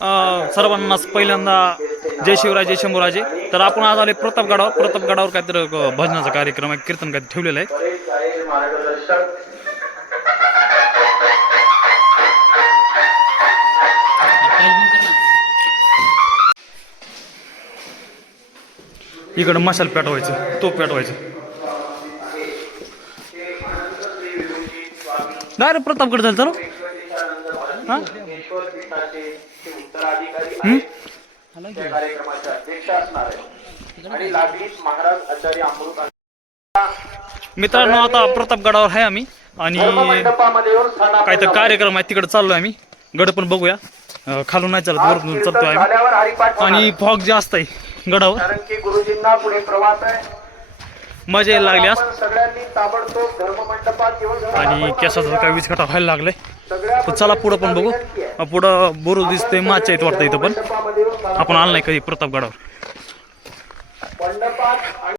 सर्वांनाच पहिल्यांदा जय शिवराय जय शंभूराजे. तर आपण आज आले प्रतापगडावर. प्रतापगडावर काहीतरी भजनाचा कार्यक्रम आहे कीर्तन काहीतरी ठेवलेलं आहे. इकडं मशाल पेटवायचं तो पेटवायचं. डायरेक्ट प्रतापगड झालं चालू हा? ईश्वर पीठाचे ते उत्तराधिकारी आहेत त्या कार्यक्रमाचे अध्यक्ष असणार आहे आणि लागलीच महाराज आचार्य अमृत मित्रांनो आता प्रतापगडावर आहे आम्ही. आणि स्थानापन्न काहीतरी कार्यक्रम आहे तिकडे चाललोय आम्ही. गड पण बघूया. खालून नाही चालत वरून आम्ही. झाल्यावर हरिपाठ आणि फॉग जास्त आहे गडावर. कारण की गुरुजींना पुढे प्रवास आहे. मजा यायला लागली आज. आपण सगळ्यांनी ताबडतोब धर्ममंडपात येऊन आणि केसाचा काय विचकटा व्हायला लागलाय. तर चला पुढं पण बघू. पुढं बोरू दिसतंय माच्या आहेत वाटतं इथं पण. आपण आलो नाही कधी? प्रतापगडावर.